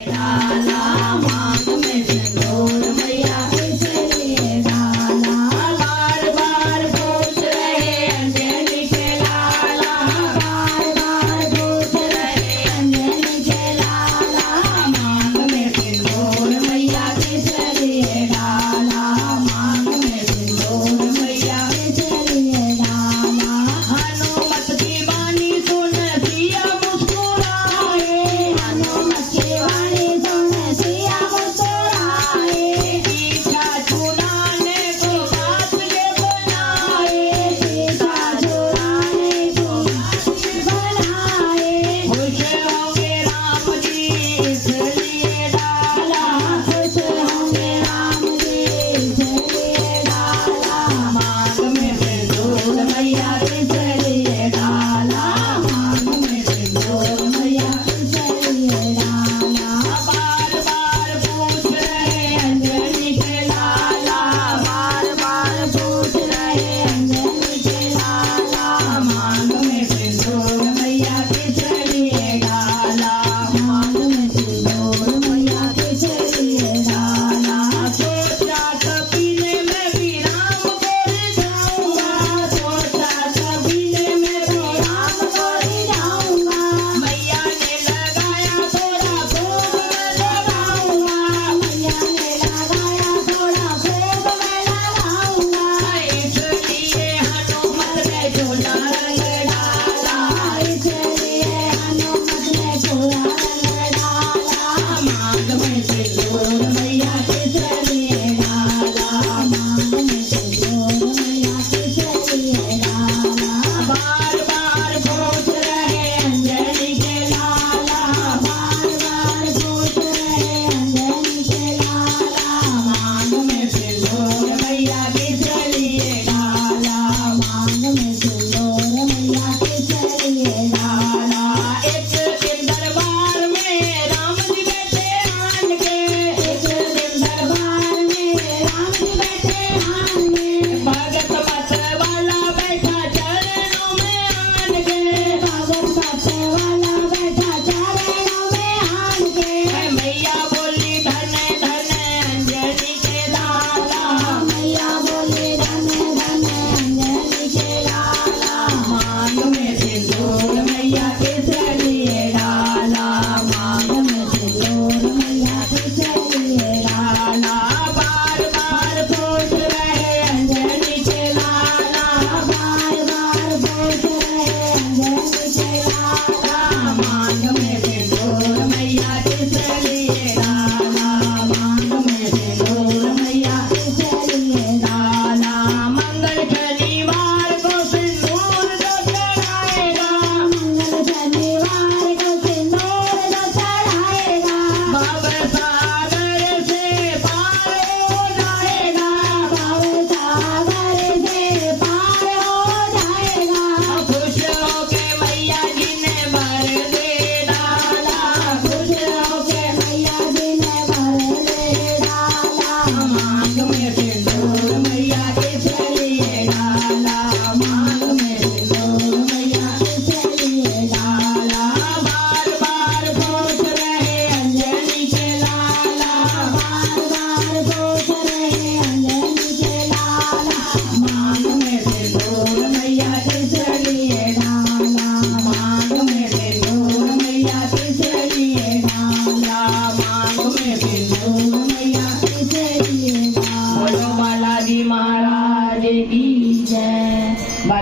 डाला मांग में सिंदूर मैया इसलिए डाला। बार बार पूछ रहे अंजनी के लाला, बार बार पूछ रहे अंजनी के लाला। मांग में सिंदूर मैया इसलिए डाला, मांग में सिंदूर मैया इसलिए डाला। हनुमत की वाणी सुन सिया मुस्कुराए, हनुमत की वाणी सुन सिया मुस्कुराए। सीता छुड़ाने को बात ये बनाए, सीता छुड़ाने को बात ये बनाए। खुश होंगे राम जी इसलिए डाला, खुश होंगे राम जी इसलिए डाला। मांग में सिंदूर मैया इसलिए डाला, मांग में सिंदूर मैया इसलिए डाला। बार बार पूछ रहे अंजनी के लाला, बार बार पूछ रहे अंजनी के लाला। मांग में सिंदूर मैया इसलिए डाला, मांग में सिंदूर मैया इसलिए डाला। सोचा कबीले में भी राम को रिझाऊंगा, सोचा कबीले में भी राम को रिझाऊंगा। मैया ने लगाया थोड़ा भोग मैं लगाऊंगा, मैया ने लगाया थोड़ा भोग मैं लगाऊंगा। इसलिए हनुमत ने झूला रंग डाला, इसलिए हनुमत ने झूला रंग डाला। मांग में सिंदूर मैया इसलिए डाला, मांग में सिंदूर मैया इसलिए डाला। बार बार पूछ रहे अंजनी के लाला, बार बार पूछ रहे अंजनी के लाला। मांग में सिंदूर मैया इसलिए डाला, मांग में सिंदूर मैया इसलिए डाला। एक दिन दरबार में राम जी बैठे आन के, एक दिन दरबार में राम जी बैठे आन के। भगत मत वाला बैठा चरणों में आन के, भगत मत वाला बैठा चरणों में आन के। मैया बोली धन धन अंजनी के लाला, मैया बोली धन धन अंजनी के लाला। मांग में सिंदूर मैया इसलिए डाला, मांग में सिंदूर मैया इसलिए डाला। बार बार पूछ रहे अंजनी के लाला, बार बार पूछ रहे अंजनी के लाला। मांग में सिंदूर मैया इसलिए डाला, मांग में सिंदूर मैया इसलिए डाला। मंगल शनिवार को सिंदूर जो चढ़ाएगा, मंगल शनिवार को सिंदूर जो चढ़ाएगा। भवसागर से पार हो जाएगा, भवसागर से पार हो जाएगा। खुश होके मैया जी ने भर दे डाला, खुश होके मैया जी ने भर दे डाला। मांग में सिंदूर मैया इसलिए डाला, मांग में सिंदूर मैया इसलिए डाला। बार बार पूछ रहे अंजनी के लाला, बार बार पूछ रहे अंजनी के लाला। मांग में सिंदूर मैया इसलिए डाला, मांग में सिंदूर मैया इसलिए डाला, मांग में सिंदूर मैया इसलिए डाला। बोलो बालाजी महाराज की जय।